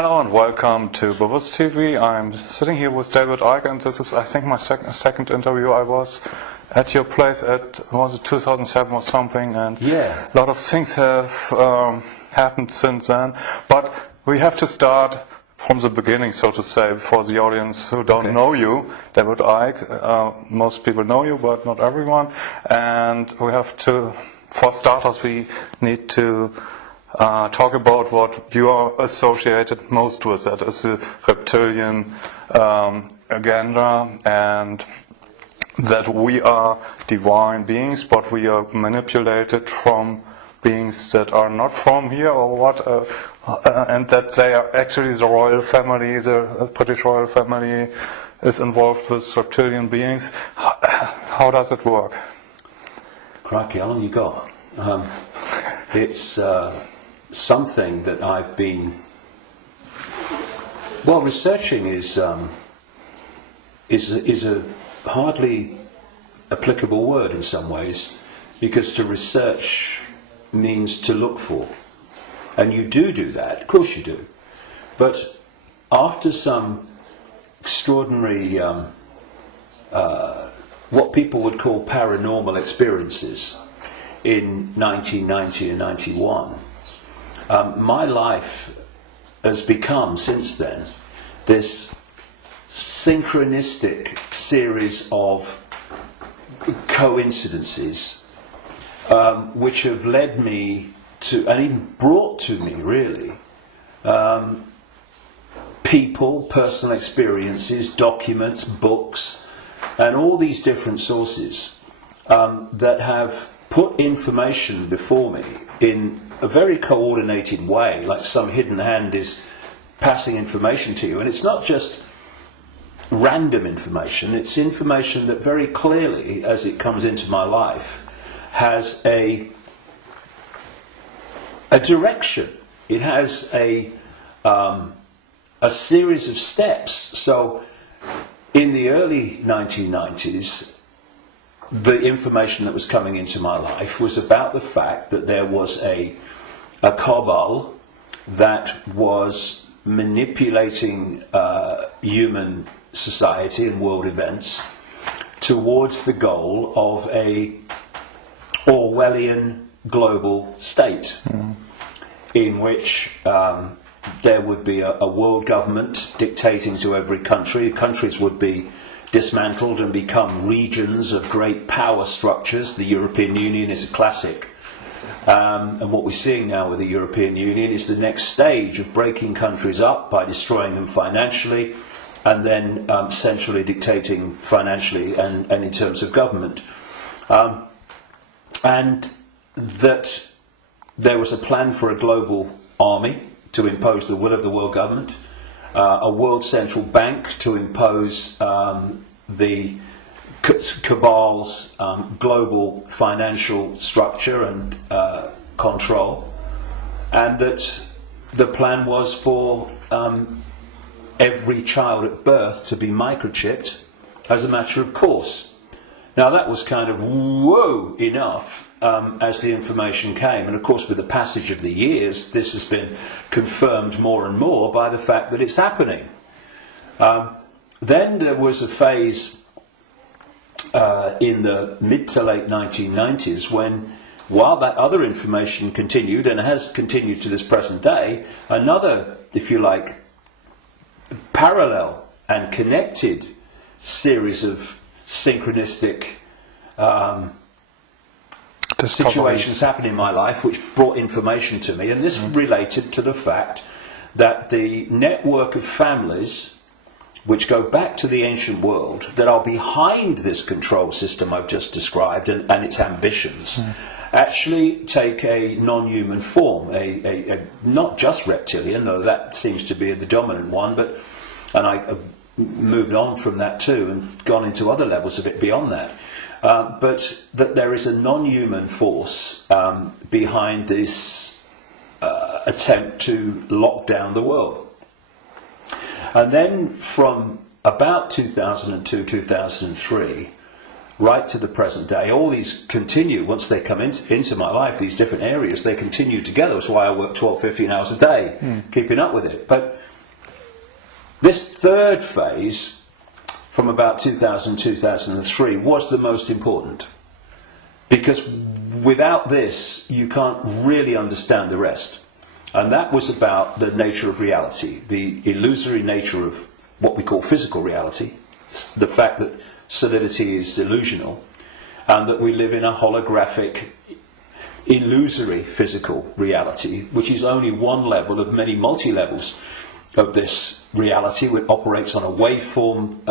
Hello and welcome to Bewusst TV. I'm sitting here with David Icke, and this is, I think, my second interview. I was at your place was it 2007 or something, and a lot of things have happened since then. But we have to start from the beginning, so to say, for the audience who don't know you, David Icke. Most people know you, but not everyone. And we have to, for starters, we need to talk about what you are associated most with. That is the reptilian agenda, and that we are divine beings, but we are manipulated from beings that are not from here, or what, and that they are actually the royal family, the British royal family is involved with reptilian beings. How does it work? Crikey, how long you got? It's something that I've been researching is a hardly applicable word in some ways, because to research means to look for, and you do that, of course you do, but after some extraordinary what people would call paranormal experiences in 1990 and 91, my life has become since then this synchronistic series of coincidences which have led me to, and even brought to me really, people, personal experiences, documents, books, and all these different sources that have put information before me in a very coordinated way, like some hidden hand is passing information to you. And it's not just random information, it's information that very clearly, as it comes into my life, has a direction. It has a series of steps. So in the early 1990s, the information that was coming into my life was about the fact that there was a cabal that was manipulating human society and world events towards the goal of a Orwellian global state, in which there would be a world government dictating to every country. Countries would be dismantled and become regions of great power structures. The European Union is a classic. And what we're seeing now with the European Union is the next stage of breaking countries up by destroying them financially, and then centrally dictating financially and in terms of government. And that there was a plan for a global army to impose the will of the world government, a world central bank to impose the cabal's global financial structure and control, and that the plan was for every child at birth to be microchipped as a matter of course. Now that was kind of whoa enough as the information came, and of course with the passage of the years this has been confirmed more and more by the fact that it's happening. Then there was a phase in the mid to late 1990s when, while that other information continued, and has continued to this present day, another, if you like, parallel and connected series of synchronistic situations happened in my life which brought information to me, and this related to the fact that the network of families which go back to the ancient world that are behind this control system I've just described and its ambitions actually take a non-human form, a not just reptilian, though that seems to be the dominant one, but, and I've moved on from that too and gone into other levels a bit beyond that. But that there is a non-human force behind this attempt to lock down the world. And then from about 2002, 2003, right to the present day. All these continue, once they come into my life, these different areas, they continue together. That's why I work 12, 15 hours a day, keeping up with it. But this third phase, from about 2000, 2003, was the most important. Because without this, you can't really understand the rest. And that was about the nature of reality, the illusory nature of what we call physical reality, the fact that solidity is delusional, and that we live in a holographic, illusory physical reality, which is only one level of many multi-levels of this reality, which operates on a waveform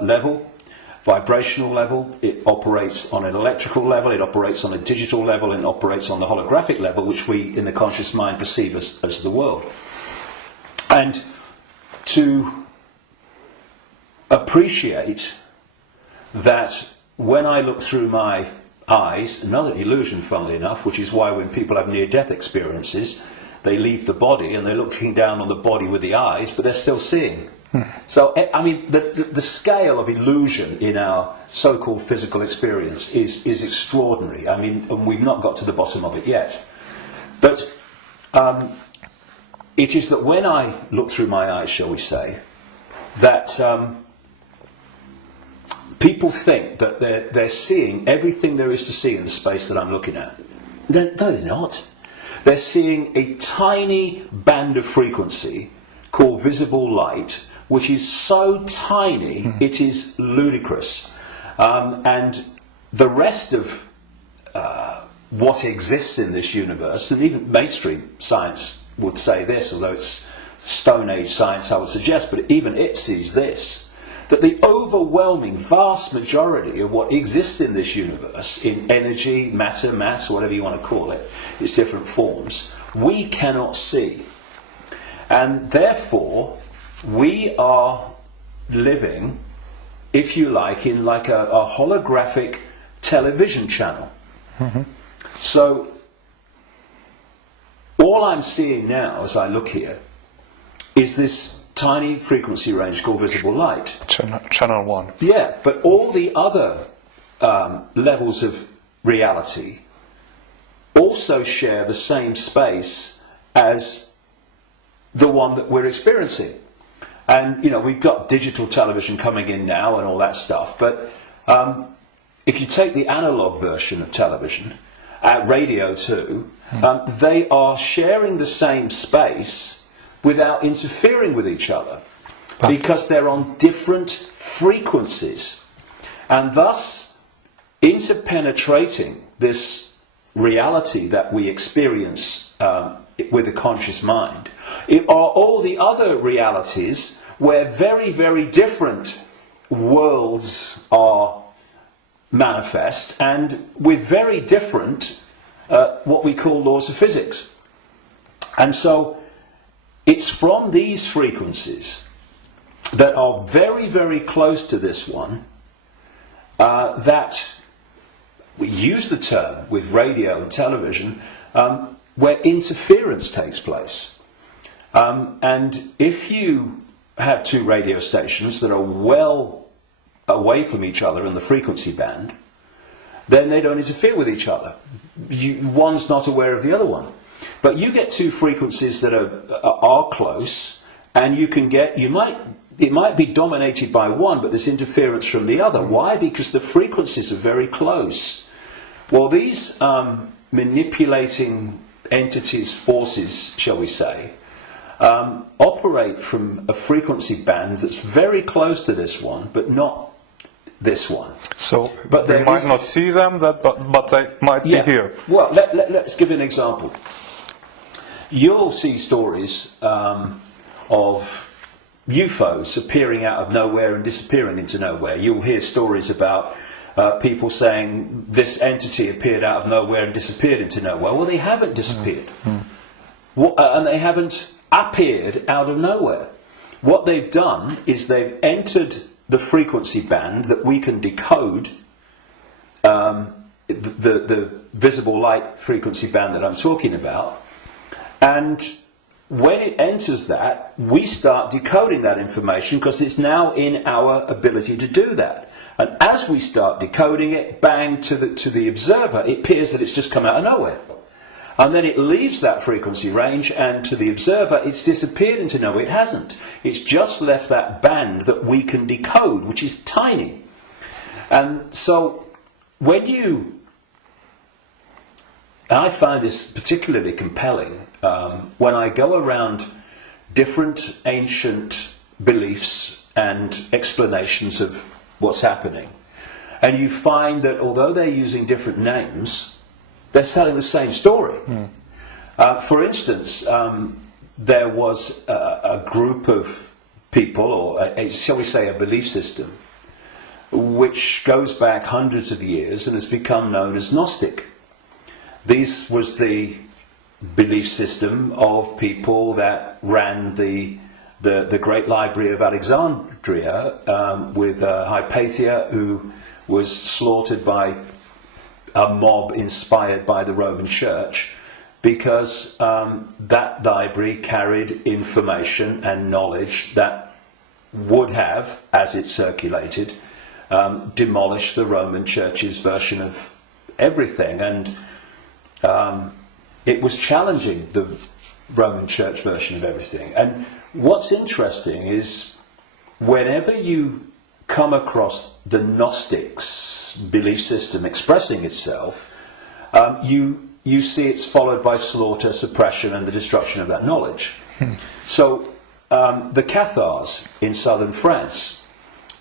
level, vibrational level, it operates on an electrical level, it operates on a digital level, and it operates on the holographic level, which we in the conscious mind perceive as the world. And to appreciate that when I look through my eyes, another illusion funnily enough, which is why when people have near-death experiences, they leave the body and they're looking down on the body with the eyes, but they're still seeing. So, I mean, the scale of illusion in our so-called physical experience is extraordinary. I mean, and we've not got to the bottom of it yet. But it is that when I look through my eyes, shall we say, that people think that they're seeing everything there is to see in the space that I'm looking at. No, they're not. They're seeing a tiny band of frequency called visible light, which is so tiny it is ludicrous. And the rest of what exists in this universe, and even mainstream science would say this, although it's Stone Age science I would suggest, but even it sees this, that the overwhelming vast majority of what exists in this universe, in energy, matter, mass, whatever you want to call it, its different forms, we cannot see. And therefore, we are living, if you like, in like a holographic television channel. So, all I'm seeing now as I look here is this tiny frequency range called visible light. Channel 1. Yeah, but all the other levels of reality also share the same space as the one that we're experiencing. And, you know, we've got digital television coming in now and all that stuff, but if you take the analog version of television, radio too, they are sharing the same space without interfering with each other, because they're on different frequencies. And thus, interpenetrating this reality that we experience with the conscious mind, it are all the other realities where very, very different worlds are manifest, and with very different what we call laws of physics. And so it's from these frequencies that are very, very close to this one that we use the term with radio and television where interference takes place. And if you have two radio stations that are well away from each other in the frequency band, then they don't interfere with each other. One's not aware of the other one. But you get two frequencies that are close, and you can get, it might be dominated by one, but there's interference from the other. Why? Because the frequencies are very close. Well, these manipulating entities, forces, shall we say, operate from a frequency band that's very close to this one, but not this one. So but we might not see them, but they might be here. Well, let's give an example. You'll see stories of UFOs appearing out of nowhere and disappearing into nowhere. You'll hear stories about people saying this entity appeared out of nowhere and disappeared into nowhere. Well, they haven't disappeared. And they haven't appeared out of nowhere. What they've done is they've entered the frequency band that we can decode, the visible light frequency band that I'm talking about, and when it enters that, we start decoding that information because it's now in our ability to do that. And as we start decoding it, bang, to the observer, it appears that it's just come out of nowhere. And then it leaves that frequency range, and to the observer, it's disappeared into nowhere. It hasn't. It's just left that band that we can decode, which is tiny. And so, when I find this particularly compelling, when I go around different ancient beliefs and explanations of what's happening, and you find that although they're using different names, they're telling the same story. For instance, there was a group of people, or shall we say a belief system, which goes back hundreds of years and has become known as Gnostic. This was the belief system of people that ran the Great Library of Alexandria, with Hypatia, who was slaughtered by a mob inspired by the Roman Church, because that library carried information and knowledge that would have, as it circulated, demolished the Roman Church's version of everything. And it was challenging the Roman Church version of everything. And what's interesting is, whenever you come across the Gnostics' belief system expressing itself, you see it's followed by slaughter, suppression, and the destruction of that knowledge. So the Cathars in southern France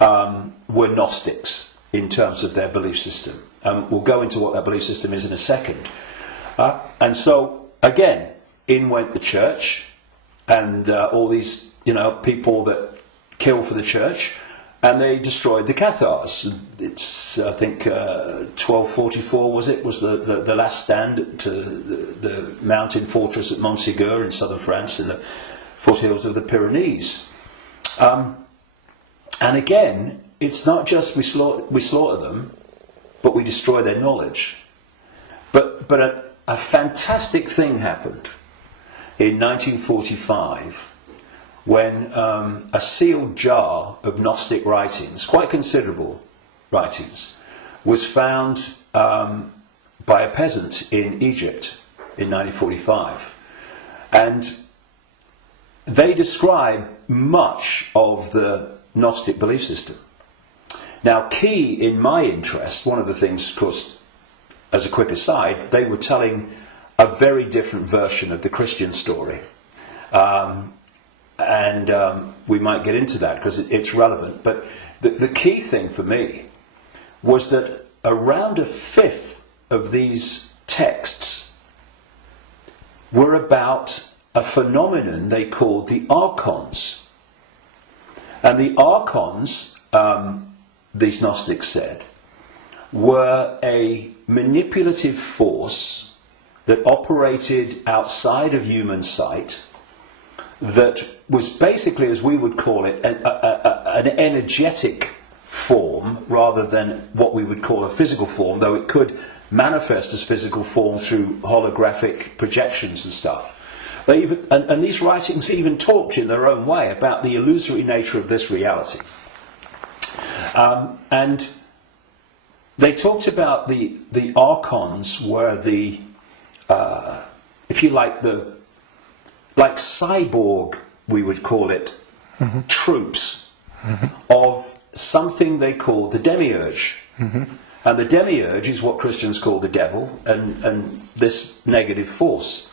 were Gnostics in terms of their belief system. We'll go into what that belief system is in a second. And so, again, in went the church, and all these, people that kill for the church, and they destroyed the Cathars. It's, I think, 1244 was the last stand to the mountain fortress at Montségur in southern France, in the foothills of the Pyrenees. And again, it's not just we slaughter them, but we destroy their knowledge. But a fantastic thing happened in 1945, when a sealed jar of Gnostic writings, quite considerable writings, was found by a peasant in Egypt in 1945. And they describe much of the Gnostic belief system. Now, key in my interest, one of the things, of course, as a quick aside, they were telling a very different version of the Christian story. And we might get into that because it's relevant. But the key thing for me was that around a fifth of these texts were about a phenomenon they called the archons. And the archons, these Gnostics said, were a manipulative force that operated outside of human sight, that was basically, as we would call it, an energetic form rather than what we would call a physical form, though it could manifest as physical form through holographic projections and stuff. And these writings even talked in their own way about the illusory nature of this reality. And they talked about the archons were the, if you like, like cyborg, we would call it, troops of something they called the demiurge. And the demiurge is what Christians call the devil, and this negative force.